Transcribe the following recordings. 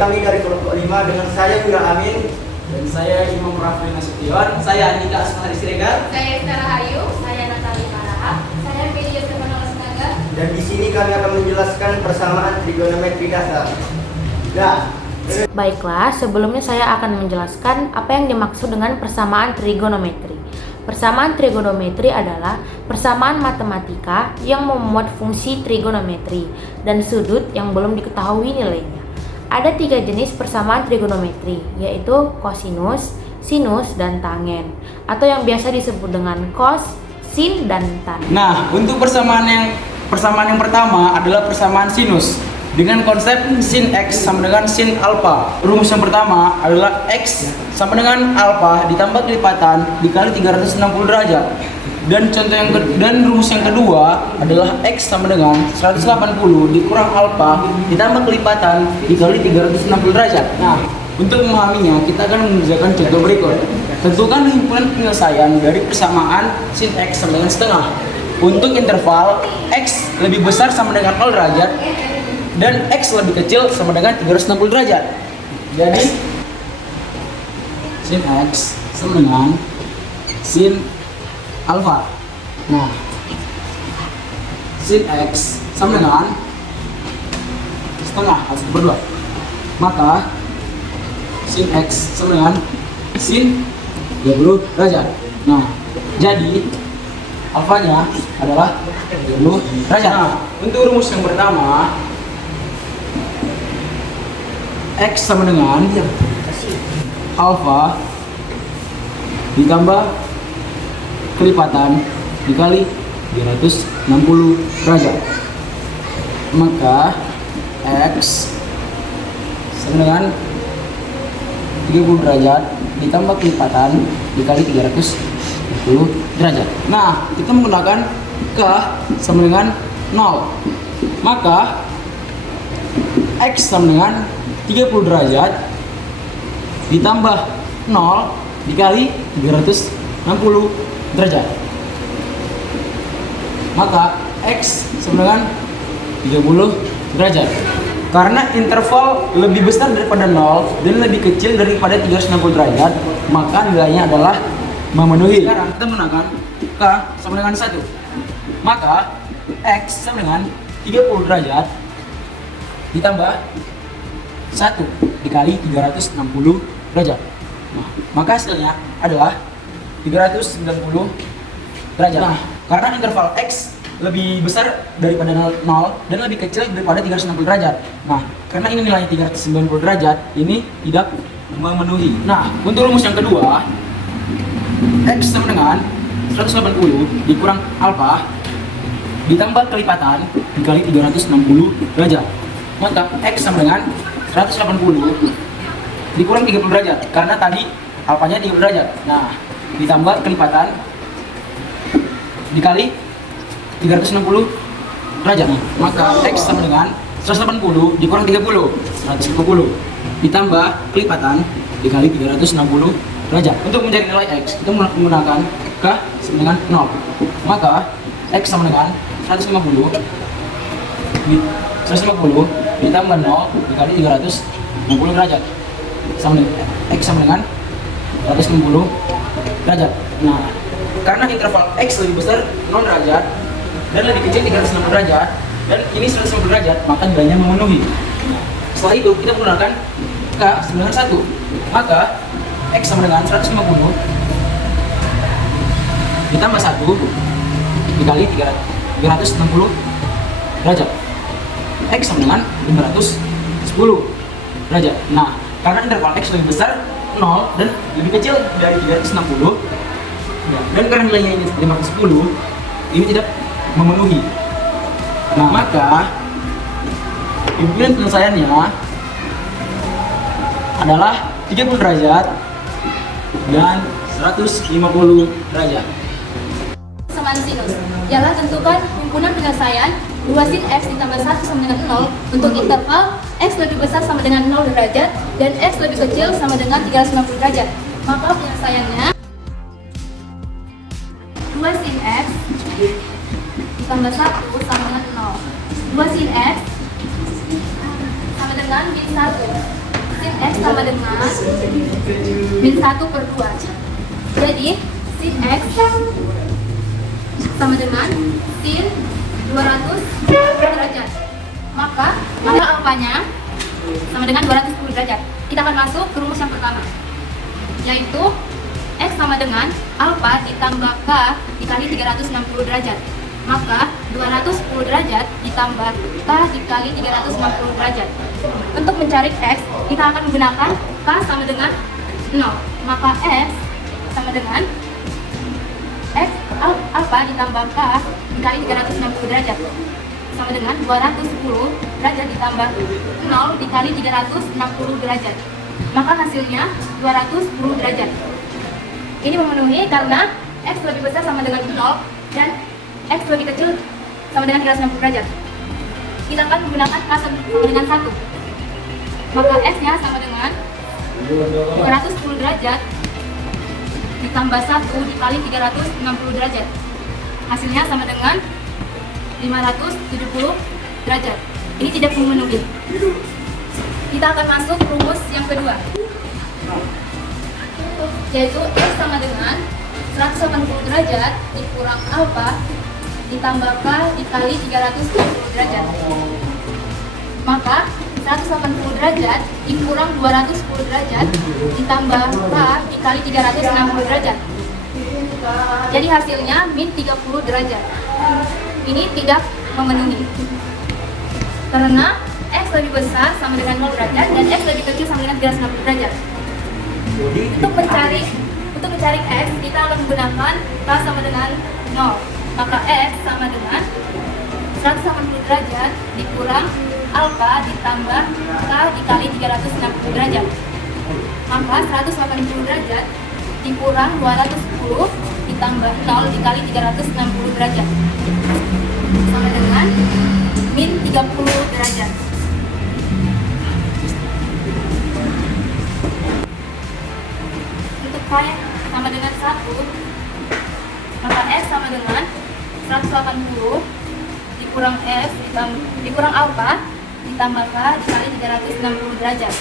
Kami dari kelompok 5 dengan saya Wira Amin Dan saya Imam Rafli Nasution. Saya Andika Asmari Siregar. Saya Esther Hayu, saya Natali Parahap, saya Media Stefano Lasnaga. Dan di sini kami akan menjelaskan persamaan trigonometri dasar. Baiklah, sebelumnya saya akan menjelaskan apa yang dimaksud dengan persamaan trigonometri. Persamaan trigonometri adalah persamaan matematika yang memuat fungsi trigonometri dan sudut yang belum diketahui nilainya. Ada 3 jenis persamaan trigonometri, yaitu kosinus, sinus, dan tangen, atau yang biasa disebut dengan cos, sin, dan tan. Nah, untuk persamaan yang pertama adalah persamaan sinus dengan konsep sin x sama dengan sin alpha. Rumus yang pertama adalah x sama dengan alpha ditambah kelipatan dikali 360 derajat. Dan rumus yang kedua adalah x sama dengan 180 dikurang alpha ditambah kelipatan dikali 360 derajat. Nah, untuk memahaminya kita akan mengerjakan contoh berikut. Tentukan himpunan penyelesaian dari persamaan sin x sama dengan setengah untuk interval x lebih besar sama dengan 0 derajat dan x lebih kecil sama dengan 360 derajat. Jadi sin x sama dengan sin alpha. Nah, sin x sama dengan setengah harus berdua. Maka sin x sama dengan sin 30 derajat. Nah, jadi alfanya adalah 30 derajat. Nah, untuk rumus yang pertama x sama dengan alfa ditambah kelipatan dikali 360 derajat. Maka x sama dengan 30 derajat ditambah kelipatan dikali 360 derajat. Nah, kita menggunakan k sama dengan 0. Maka x sama dengan 30 derajat ditambah 0 dikali 360 derajat. Maka x sama dengan 30 derajat. Karena interval lebih besar daripada 0 dan lebih kecil daripada 360 derajat, maka nilainya adalah memenuhi. Sekarang kita menggunakan k sama dengan 1. Maka x sama dengan 30 derajat ditambah 1 dikali 360 derajat. Nah, maka hasilnya adalah 390 derajat. Nah, karena interval x lebih besar daripada 0 dan lebih kecil daripada 360 derajat. Nah, karena ini nilainya 390 derajat, ini tidak memenuhi. Nah, untuk rumus yang kedua, x sama dengan 180 dikurang alpha ditambah kelipatan dikali 360 derajat. Maka x sama dengan 180 dikurang 30 derajat karena tadi alfanya 30 derajat. Nah, ditambah kelipatan dikali 360 derajat. Maka x sama dengan 180 dikurang 30 150 ditambah kelipatan dikali 360 derajat. Untuk mencari nilai x kita menggunakan k sama dengan 0. Maka x sama dengan 150 ditambah 0 dikali 360 derajat sama dengan x sama dengan 150 derajat. Nah, karena interval x lebih besar 0 derajat dan lebih kecil 360 derajat dan ini 150 derajat, maka nilainya memenuhi. Nah, setelah itu kita menggunakan k sama dengan 1. Maka x sama dengan 150 ditambah 1 dikali 360 derajat. X sama dengan 510 derajat. Nah, karena interval x lebih besar 0 dan lebih kecil dari 360 dan karena nilainya ini 510, ini tidak memenuhi. Nah, maka himpunan penyelesaiannya adalah 30 derajat dan 150 derajat. Persamaan sinus. Ialah tentukan himpunan penyelesaian 2 sin x ditambah 1 sama dengan 0 untuk interval x lebih besar sama dengan 0 derajat dan x lebih kecil sama dengan 390 derajat. Maka penyelesaiannya 2 sin x ditambah 1 sama dengan 0. 2 sin x sama dengan min 1 sin X sama dengan min 1 per 2. Jadi sin X sama dengan sin 200 derajat. Maka alfanya sama dengan 210 derajat. Kita akan masuk ke rumus yang pertama, yaitu X sama dengan alfa ditambah K dikali 360 derajat. Maka 210 derajat ditambah K dikali 360 derajat. Untuk mencari X, kita akan menggunakan K sama dengan 0. Maka X sama dengan X alfa ditambah K dikali 360 derajat sama dengan 210 derajat ditambah 0 dikali 360 derajat. Maka hasilnya 210 derajat. Ini memenuhi karena X lebih besar sama dengan 0 dan X lebih kecil sama dengan 360 derajat. Kita akan menggunakan K sama dengan 1. Maka X-nya sama dengan 210 derajat ditambah 1 dikali 360 derajat. Hasilnya sama dengan 570 derajat. Ini tidak memenuhi. Kita akan masuk rumus yang kedua, yaitu X sama dengan 180 derajat dikurang alfa ditambah K dikali 360 derajat. Maka 180 derajat dikurang 210 derajat ditambah K dikali 360 derajat. Jadi hasilnya min 30 derajat. Ini tidak memenuhi karena X lebih besar sama dengan 0 derajat dan X lebih kecil sama dengan 360 derajat. Untuk mencari X, kita akan menggunakan K sama dengan 0. Maka X sama dengan 180 derajat dikurang alfa ditambah K dikali 360 derajat. Maka 180 derajat dikurang 210 ditambah 0 dikali 360 derajat sama dengan min 30 derajat. Untuk K sama dengan 1, maka X sama dengan 180 dikurang F dikurang alfa ditambah K dikali 360 derajat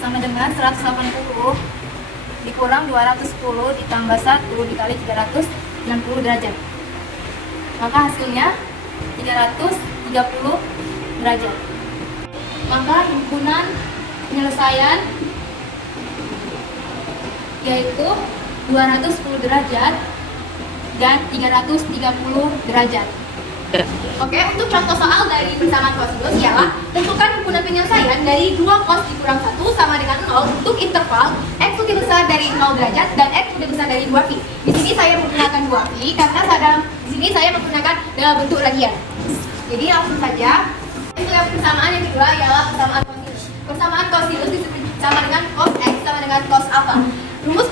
sama dengan 180 dikurang 210 ditambah 1 dikali 360 derajat. Maka hasilnya 330 derajat. Maka himpunan penyelesaian yaitu 210 derajat dan 330 derajat. Oke, untuk contoh soal dari persamaan kosinus ialah tentukan himpunan penyelesaian dari 2 cos dikurang 1 sama dengan 0 untuk interval X lebih besar dari 0 derajat dan X lebih besar dari 2π. Di sini saya menggunakan 2π karena di sini saya menggunakan dalam bentuk radian. Jadi langsung saja. Persamaan yang kedua ialah persamaan kosinus. Persamaan kosinus disebut sama dengan cos X sama dengan cos alpha. Rumus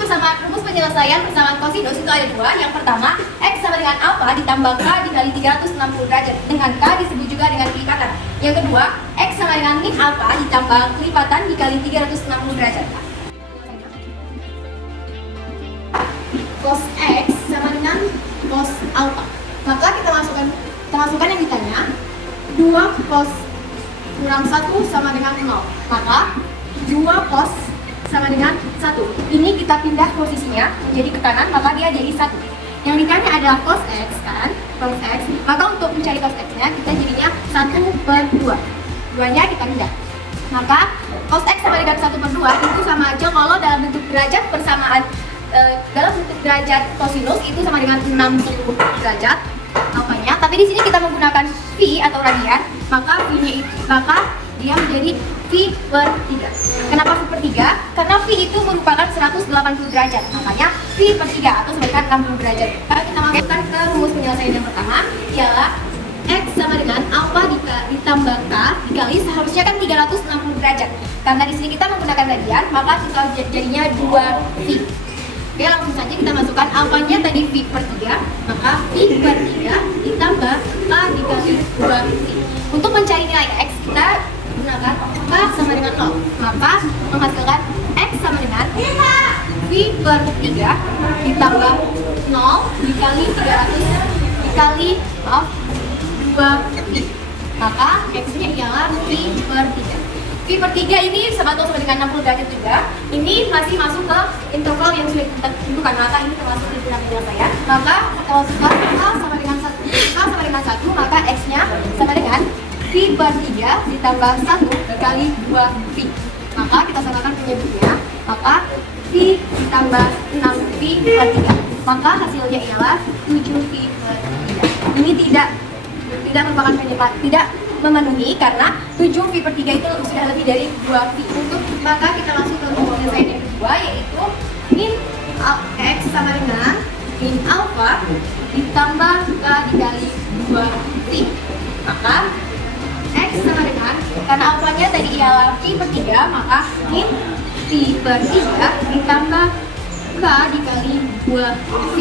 penyelesaian persamaan kosinus itu ada 2. Yang pertama, X sama dengan alfa ditambah K dikali 360 derajat. Dengan K disebut juga dengan kelipatan. Yang kedua, X sama dengan min alfa ditambah kelipatan dikali 360 derajat. Cos X sama dengan cos alfa. Maka kita masukkan yang ditanya. 2 cos kurang 1 sama dengan 0. Maka 2 cos sama dengan 1. Ini kita pindah posisinya jadi ke kanan, maka dia jadi 1. Yang ditanya adalah cos X kan, cos X. Maka untuk mencari cos X-nya kita jadinya 1/2. 2-nya kita pindah. Maka cos X sama dengan 1/2 itu sama aja kalau dalam bentuk derajat persamaan dalam bentuk derajat kosinus itu sama dengan 60 derajat alfanya. Tapi di sini kita menggunakan phi atau radian, maka dia menjadi π/3. Kenapa π/3? Karena phi itu merupakan 180 derajat. Makanya π/3 atau sama dengan 60 derajat. Kalau kita masukkan ke rumus penyelesaian yang pertama ialah X sama dengan alfa ditambah K dikali seharusnya kan 360 derajat. Karena di sini kita menggunakan radian, maka kita jadinya 2π. Oke, langsung saja kita masukkan alfanya tadi π/3, maka π/3 ditambah K dikali 2π. Untuk mencari nilai X kita gunakan K sama dengan 0, maka menghasilkan X sama dengan π/3 ditambah 0 dikali 2π. Maka X nya ialah π/3. V per 3 ini sama dengan 60 derajat juga. Ini masih masuk ke interval yang sudah kita tentukan, maka ini termasuk di dalam penyelesaian. Maka kalau sekarang K sama dengan 1, maka X-nya sama dengan V per 3 ditambah 1 dikali 2V. Maka kita samakan penyebutnya, maka V ditambah 6V per 3. Maka hasilnya ialah 7V per 3. Ini tidak merupakan penyebab, tidak memenuhi karena 7V per 3 itu sudah lebih dari 2V. Maka kita langsung ke penyelesaian yang kedua, yaitu min X sama dengan min alpha ditambah K dikali 2V. Maka X sama dengan, karena alfanya tadi ialah V per 3, maka min V per 3 ditambah K dikali 2V.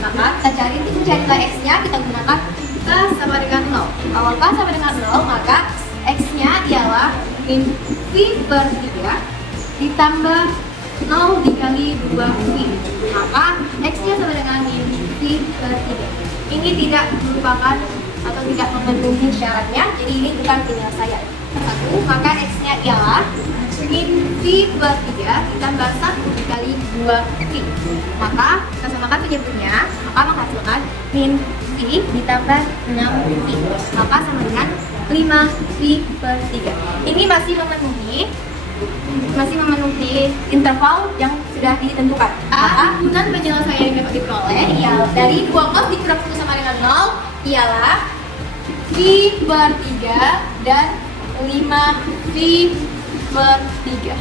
Maka kita cari, untuk mencari X-nya kita gunakan K sama dengan 0. Kalau K sama dengan 0, maka X-nya ialah min V per 3 ditambah 0 dikali 2V. Maka X-nya sama dengan min V per 3. Ini tidak merupakan atau tidak memenuhi syaratnya, jadi ini bukan penyelesaian. Maka X-nya ialah min V per 3 ditambah 1 dikali 2V. Maka kita samakan penyebutnya, maka menghasilkan min V ditambah 6V. Maka sama dengan 5V per 3. Ini masih memenuhi interval yang sudah ditentukan. Kemudian penyelesaian yang dapat diperoleh ialah dari 2 cos dikurang 1 sama dengan 0 ialah V per 3 dan 5V per 3.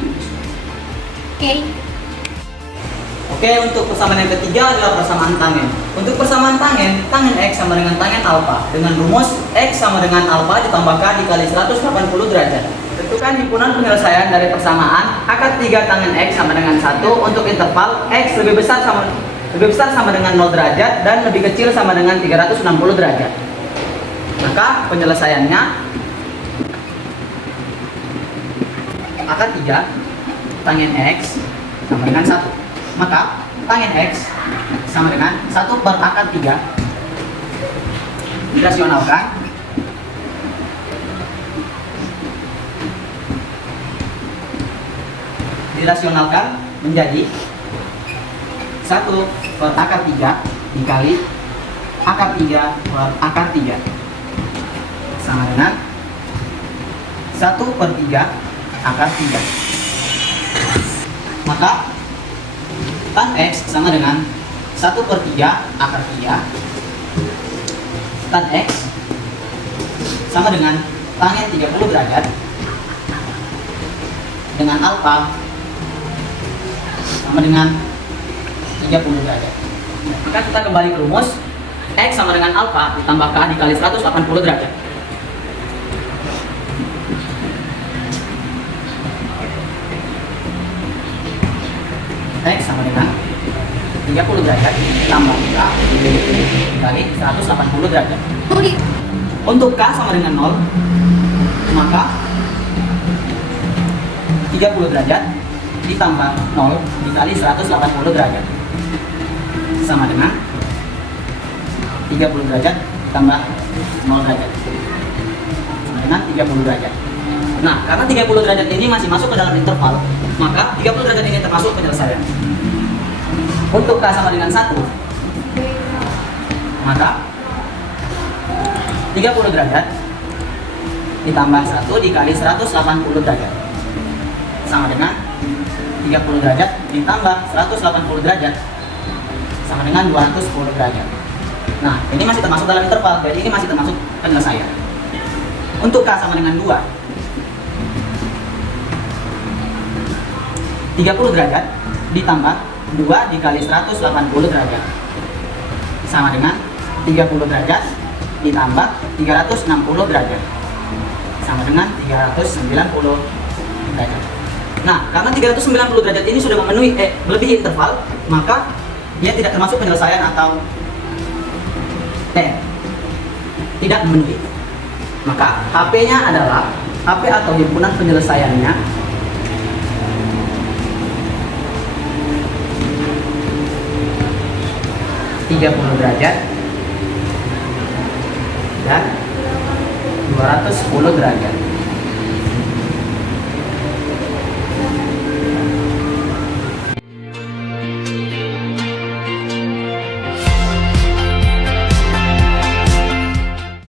Oke, untuk persamaan yang ketiga adalah persamaan tangen. Untuk persamaan tangen X sama dengan tangen alfa dengan rumus X sama dengan alfa ditambah K dikali 180 derajat. Tentukan himpunan penyelesaian dari persamaan akar 3 tangen X sama dengan 1 untuk interval X lebih besar sama dengan 0 derajat dan lebih kecil sama dengan 360 derajat. Maka penyelesaiannya akar 3 tangen X sama dengan 1. Maka tangen X sama dengan 1 per akar 3 dirasionalkan menjadi 1 per akar 3 dikali akar 3 per akar 3 sama dengan 1 per 3 akar 3. Maka tan X sama dengan 1 per 3 akar 3. Tan X sama dengan tangen 30 derajat dengan alfa sama dengan 30 derajat. Maka kita kembali ke rumus X sama dengan alfa ditambah K dikali 180 derajat. X sama dengan 30 derajat tambah K dikali 180 derajat. Untuk K sama dengan 0, maka 30 derajat ditambah 0 dikali 180 derajat sama dengan 30 derajat tambah 0 derajat sama dengan 30 derajat. Nah, karena 30 derajat ini masih masuk ke dalam interval, maka 30 derajat ini termasuk penyelesaian. Untuk K sama dengan 1, maka 30 derajat ditambah 1 dikali 180 derajat sama dengan 30 derajat ditambah 180 derajat sama dengan 210 derajat. Nah, ini masih termasuk dalam interval, jadi ini masih termasuk penyelesaian. Untuk K sama dengan 2, 30 derajat ditambah 2 dikali 180 derajat sama dengan 30 derajat ditambah 360 derajat sama dengan 390 derajat. Nah, karena 390 derajat ini sudah memenuhi melebihi interval, maka dia tidak termasuk penyelesaian atau tidak memenuhi. Maka HP-nya adalah HP atau himpunan penyelesaiannya (30 derajat dan 210 derajat.